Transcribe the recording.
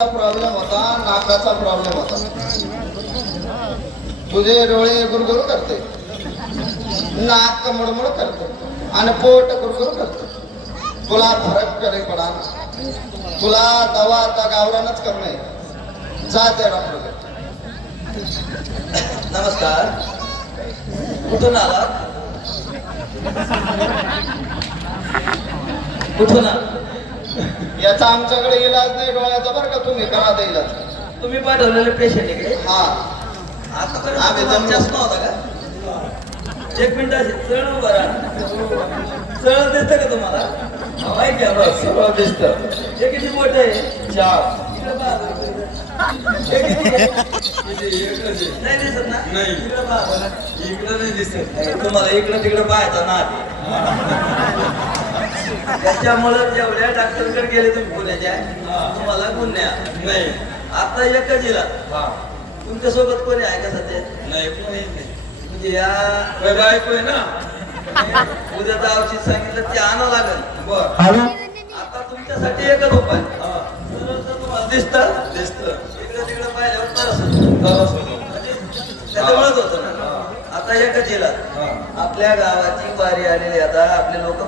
Problem होता, नाकाचा problem होता. तुझे डोळे गुरगुर करते, नाक मुडमुड करते आणि पोट गुरगुर करते. तुला फरक करे पडा, तुला दवा आता गावरानच करणे. जा त्या डॉक्टर. नमस्कार. कुठून आलात? कुठून आलात? याचा आमच्याकडे इलाज नाही डोळ्याचा, बरं का? तुम्ही करा ते इलाज. तुम्ही पाठवलेले पेशंट इकडे? हा, आतापर्यंत आम्ही तुम्हाला चष्मा होता का? एक मिनिट चळ उभा राहा. चळ दिसतं का तुम्हाला? माहिती आहे बस. सगळं दिसतं. हे किती मोठं आहे? 4. हे किती आहे? नाही दिसत ना? नाही. इकडं पहा. इकडं नाही दिसत. तुम्हाला इकडं तिकडं पाहायचा ना. त्याच्यामुळे जेवढ्या डॉक्टरकडे गेले तुम्ही पुण्याच्या, तुम्हाला गुन्ह्या नाही. आता एकच इला. तुमच्या सोबत कोणी आहे का सध्या? नाही, कोणी नाही. म्हणजे या बायको आहे ना. उद्या औषध सांगितलं ते आणावं लागेल. बर. आता तुमच्यासाठी एकच उपाय. सरळ तर तुम्हाला दिसतं इकडे तिकडे पाहिल्यावर तरस होतो. त्याच्यामुळेच होतं ना. आता एकच इला. आपल्या गावाची वारी आलेली, आता आपले लोक